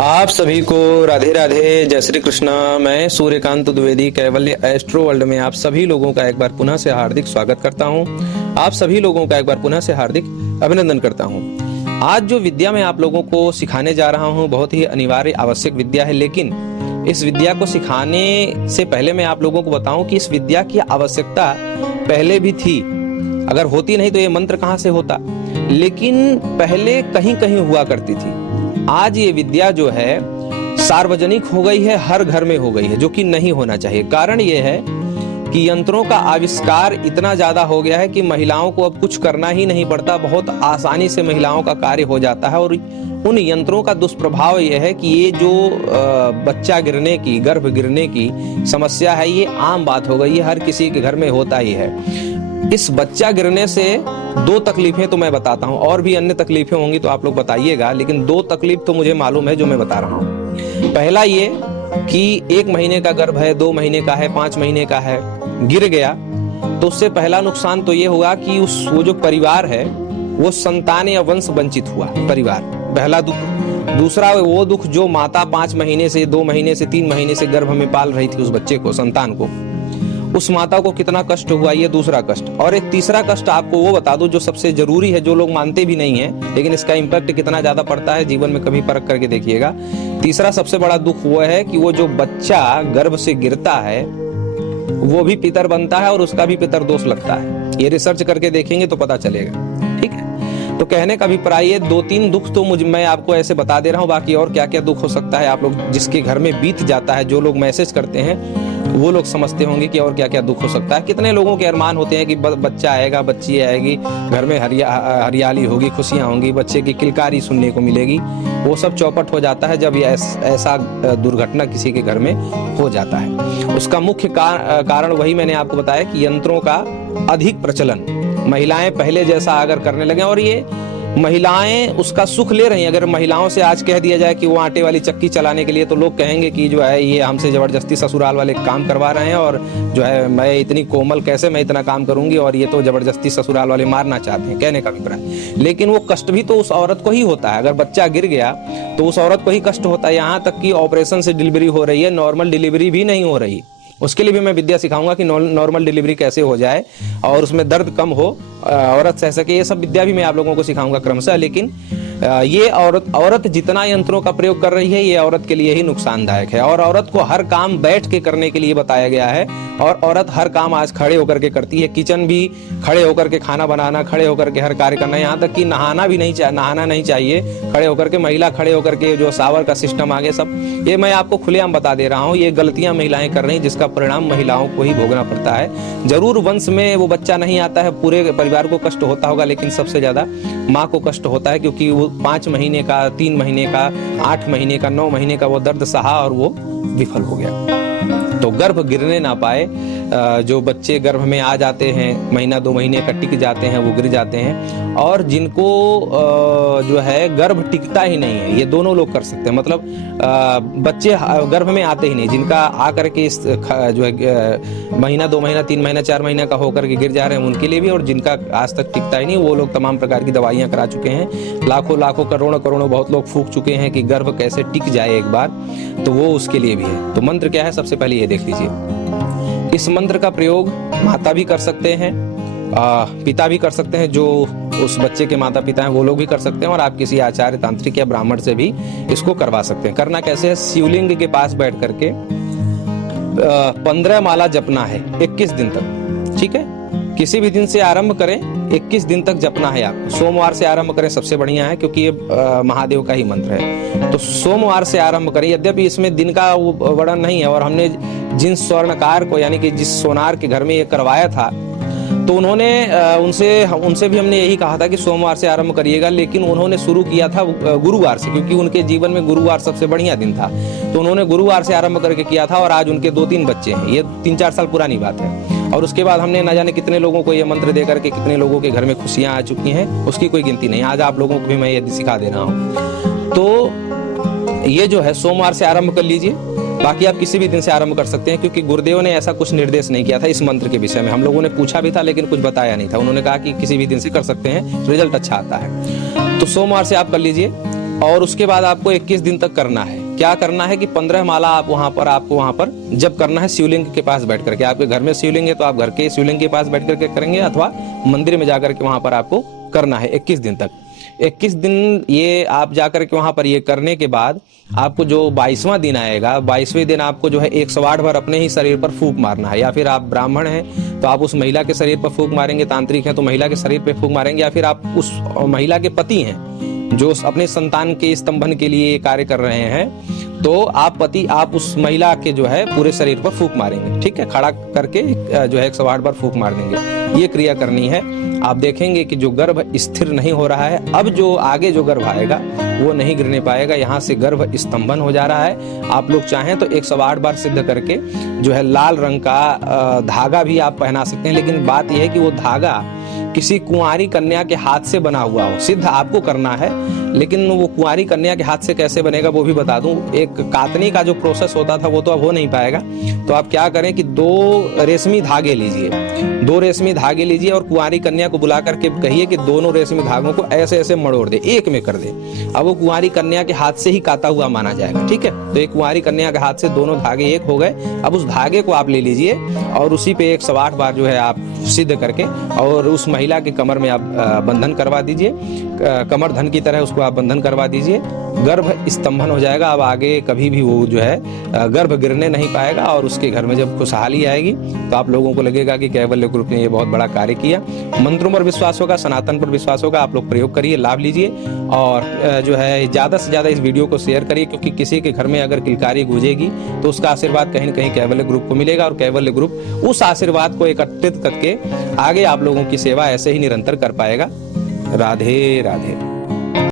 आप सभी को राधे राधे, जय श्री कृष्णा। मैं सूर्यकांत द्विवेदी कैवल्य एस्ट्रो वर्ल्ड में आप सभी लोगों का एक बार पुनः से हार्दिक स्वागत करता हूं। आप सभी लोगों का एक बार पुनः से हार्दिक अभिनंदन करता हूं। आज जो विद्या मैं आप लोगों को सिखाने जा रहा हूं बहुत ही अनिवार्य आवश्यक विद्या है, लेकिन इस विद्या को सिखाने से पहले मैं आप लोगों को बताऊं कि इस विद्या की आवश्यकता पहले भी थी। अगर होती नहीं तो ये मंत्र कहाँ से होता, लेकिन पहले कहीं कहीं हुआ करती थी। आज ये विद्या जो है सार्वजनिक हो गई है, हर घर में हो गई है, जो कि नहीं होना चाहिए। कारण ये है कि यंत्रों का आविष्कार इतना ज्यादा हो गया है कि महिलाओं को अब कुछ करना ही नहीं पड़ता, बहुत आसानी से महिलाओं का कार्य हो जाता है। और उन यंत्रों का दुष्प्रभाव यह है कि ये जो बच्चा गिरने की, गर्भ गिरने की समस्या है, ये आम बात हो गई है, हर किसी के घर में होता ही है। इस बच्चा गिरने से दो तकलीफें तो मैं बताता हूं, और भी अन्य तकलीफें होंगी तो आप लोग बताइएगा, लेकिन दो तकलीफ तो मुझे मालूम है जो मैं बता रहा हूं। पहला ये कि 1 महीने का गर्भ है, 2 महीने का है, 5 महीने का है, गिर गया तो उससे पहला नुकसान तो ये हुआ कि वो जो परिवार है वो संतान या वंश वंचित हुआ परिवार, पहला दुख। दूसरा वो दुख जो माता 5 महीने से, 2 महीने से, 3 महीने से गर्भ में पाल रही थी उस बच्चे को, संतान को, उस माता को कितना कष्ट हुआ, ये दूसरा कष्ट। और एक तीसरा कष्ट आपको वो बता दूं जो सबसे जरूरी है, जो लोग मानते भी नहीं है, लेकिन इसका इम्पैक्ट कितना ज्यादा पड़ता है जीवन में, कभी परख करके देखिएगा। तीसरा सबसे बड़ा दुख वो है कि वो जो बच्चा गर्भ से गिरता है वो भी पितर बनता है और उसका भी पितर दोष लगता है। ये रिसर्च करके देखेंगे तो पता चलेगा, ठीक है। तो कहने का अभिप्राय ये 2-3 दुख तो मैं आपको ऐसे बता दे रहा हूँ, बाकी और क्या क्या दुख हो सकता है आप लोग जिसके घर में बीत जाता है, जो लोग मैसेज करते हैं वो लोग समझते होंगे कि और क्या क्या दुख हो सकता है। कितने लोगों के अरमान होते हैं कि बच्चा आएगा, बच्ची आएगी, घर में हरियाली होगी, खुशियां होंगी, बच्चे की किलकारी सुनने को मिलेगी। वो सब चौपट हो जाता है जब ऐसा दुर्घटना किसी के घर में हो जाता है। उसका मुख्य कारण वही मैंने आपको बताया कि यंत्रों का अधिक प्रचलन, महिलाएं पहले जैसा अगर करने लगे, और ये महिलाएं उसका सुख ले रही हैं। अगर महिलाओं से आज कह दिया जाए कि वो आटे वाली चक्की चलाने के लिए, तो लोग कहेंगे कि जो है ये हमसे जबरदस्ती ससुराल वाले काम करवा रहे हैं, और जो है मैं इतनी कोमल कैसे मैं इतना काम करूंगी, और ये तो जबरदस्ती ससुराल वाले मारना चाहते हैं, कहने का अभिप्राय। लेकिन वो कष्ट भी तो उस औरत को ही होता है। अगर बच्चा गिर गया तो उस औरत को ही कष्ट होता है। यहाँ तक कि ऑपरेशन से डिलीवरी हो रही है, नॉर्मल डिलीवरी भी नहीं हो रही, उसके लिए भी मैं विद्या सिखाऊंगा कि नॉर्मल डिलीवरी कैसे हो जाए और उसमें दर्द कम हो, औरत सह सके। ये सब विद्या भी मैं आप लोगों को सिखाऊंगा क्रमशः। लेकिन ये औरत जितना यंत्रों का प्रयोग कर रही है, ये औरत के लिए ही नुकसानदायक है। और औरत को हर काम बैठ के करने के लिए बताया गया है, और औरत हर काम आज खड़े होकर के करती है। किचन भी खड़े होकर के, खाना बनाना खड़े होकर के, हर कार्य करना, यहाँ तक कि नहाना नहीं चाहिए खड़े होकर के। महिला खड़े होकर के, जो शावर का सिस्टम आगे, सब ये मैं आपको खुलेआम बता दे रहा हूँ। ये गलतियां महिलाएं कर रही हैं, जिसका परिणाम महिलाओं को ही भोगना पड़ता है। जरूर वंश में वो बच्चा नहीं आता है, पूरे परिवार को कष्ट होता होगा, लेकिन सबसे ज्यादा माँ को कष्ट होता है, क्योंकि वो 5 महीने का, 3 महीने का, 8 महीने का, 9 महीने का वो दर्द सहा और वो विफल हो गया। तो गर्भ गिरने ना पाए, जो बच्चे गर्भ में आ जाते हैं, महीना 2 महीने का टिक जाते हैं, वो गिर जाते हैं। और जिनको जो है गर्भ टिकता ही नहीं है, ये दोनों लोग कर सकते हैं। मतलब बच्चे गर्भ में आते ही नहीं, जिनका आकर के जो है महीना, 2 महीना, 3 महीना, 4 महीना का होकर के गिर जा रहे हैं, उनके लिए भी। और जिनका आज तक टिकता ही नहीं, वो लोग तमाम प्रकार की दवाइयां करा चुके हैं, लाखों करोड़ों बहुत लोग फूंक चुके हैं कि गर्भ कैसे टिक जाए एक बार, तो वो उसके लिए भी है। तो मंत्र क्या है, सबसे पहले ये देख लीजिए। इस मंत्र का प्रयोग माता भी कर सकते हैं, पिता भी कर सकते हैं, जो उस बच्चे के माता पिता हैं वो लोग भी कर सकते हैं, और आप किसी आचार्य, तांत्रिक या ब्राह्मण से भी इसको करवा सकते हैं। करना कैसे है, शिवलिंग के पास बैठ करके 15 माला जपना है 21 दिन तक, ठीक है। किसी भी दिन से आरंभ करें, 21 दिन तक जपना है आपको। सोमवार से आरंभ करें, सबसे बढ़िया है, क्योंकि ये महादेव का ही मंत्र है। तो सोमवार से आरंभ करें। यद्यपि इसमें दिन का वर्णन नहीं है, और हमने जिन स्वर्णकार को, यानी कि जिस सोनार के घर में ये करवाया था, तो उन्होंने उनसे भी हमने यही कहा था कि सोमवार से आरंभ करिएगा, लेकिन उन्होंने शुरू किया था गुरुवार से, क्योंकि उनके जीवन में गुरुवार सबसे बढ़िया दिन था। तो उन्होंने गुरुवार से आरंभ करके किया था, और आज उनके 2-3 बच्चे हैं। ये 3-4 साल पुरानी बात है। और उसके बाद हमने न जाने कितने लोगों को ये मंत्र दे करके कितने लोगों के घर में खुशियां आ चुकी हैं, उसकी कोई गिनती नहीं। आज आप लोगों को भी मैं ये सिखा दे रहा हूँ। तो ये जो है सोमवार से आरंभ कर लीजिए, बाकी आप किसी भी दिन से आरंभ कर सकते हैं, क्योंकि गुरुदेव ने ऐसा कुछ निर्देश नहीं किया था इस मंत्र के विषय में। हम लोगों ने पूछा भी था, लेकिन कुछ बताया नहीं था। उन्होंने कहा कि किसी भी दिन से कर सकते हैं, रिजल्ट अच्छा आता है। तो सोमवार से आप कर लीजिए। और उसके बाद आपको 21 दिन तक करना है। क्या करना है कि 15 माला आपको वहां पर जब करना है शिवलिंग के पास बैठ करके। आपके घर में शिवलिंग है तो आप घर के शिवलिंग के पास बैठ करके करेंगे, अथवा मंदिर में जाकर के वहां पर आपको करना है 21 दिन तक। 21 दिन ये आप जाकर के वहां पर ये करने के बाद आपको जो 22वां दिन आएगा, 22वें दिन आपको जो है 108 बार अपने ही शरीर पर फूंक मारना है। या फिर आप ब्राह्मण हैं तो आप उस महिला के शरीर पर फूंक मारेंगे, तांत्रिक है तो महिला के शरीर पर फूंक मारेंगे, या फिर आप उस महिला के पति हैं जो अपने संतान के स्तंभन के लिए कार्य कर रहे हैं, तो आप उस महिला के जो है पूरे शरीर पर फूंक मारेंगे। ठीक है, खड़ा करके जो है 108 बार फूंक मार देंगे। ये क्रिया करनी है। आप देखेंगे कि जो गर्भ स्थिर नहीं हो रहा है, अब जो आगे जो गर्भ आएगा वो नहीं गिरने पाएगा, यहाँ से गर्भ स्तंभन हो जा रहा है। आप लोग चाहें तो 108 बार सिद्ध करके जो है लाल रंग का धागा भी आप पहना सकते हैं, लेकिन बात यह है कि वो धागा किसी कुंवारी कन्या के हाथ से बना हुआ हो। सिद्ध आपको करना है, लेकिन वो कुंवारी कन्या के हाथ से कैसे बनेगा वो भी बता दूं। एक कातनी का जो प्रोसेस होता था वो तो अब हो नहीं पाएगा। तो आप क्या करें कि 2 रेशमी धागे लीजिए, 2 रेशमी धागे लीजिए और कुंवारी कन्या को बुला करके कहिए कि दोनों रेशमी धागों को ऐसे ऐसे मड़ोड़ दे, एक में कर दे। अब वो कुंवारी कन्या के हाथ से ही काता हुआ माना जाएगा। ठीक है, तो एक कुंवारी कन्या के हाथ से दोनों धागे एक हो गए। अब उस धागे को आप ले लीजिए और उसी पे 108 बार जो है आप सिद्ध करके और उस महिला के कमर में आप बंधन करवा दीजिए, कमर धन की तरह उसको आप बंधन करवा दीजिए। गर्भ स्तंभन हो जाएगा। अब आगे कभी भी वो जो है गर्भ गिरने नहीं पाएगा और उसके घर में जब खुशहाली आएगी तो आप लोगों को लगेगा कि कैवल्य ग्रुप ने ये बहुत बड़ा कार्य किया। मंत्रों पर विश्वास होगा, सनातन पर विश्वास होगा। आप लोग प्रयोग करिए, लाभ लीजिए और जो है ज़्यादा से ज़्यादा इस वीडियो को शेयर करिए, क्योंकि किसी के घर में अगर किलकारी गूंजेगी तो उसका आशीर्वाद कहीं न कहीं कैवल्य ग्रुप को मिलेगा और कैवल्य ग्रुप उस आशीर्वाद को एकत्रित करके आगे आप लोगों की सेवा ऐसे ही निरंतर कर पाएगा। राधे राधे।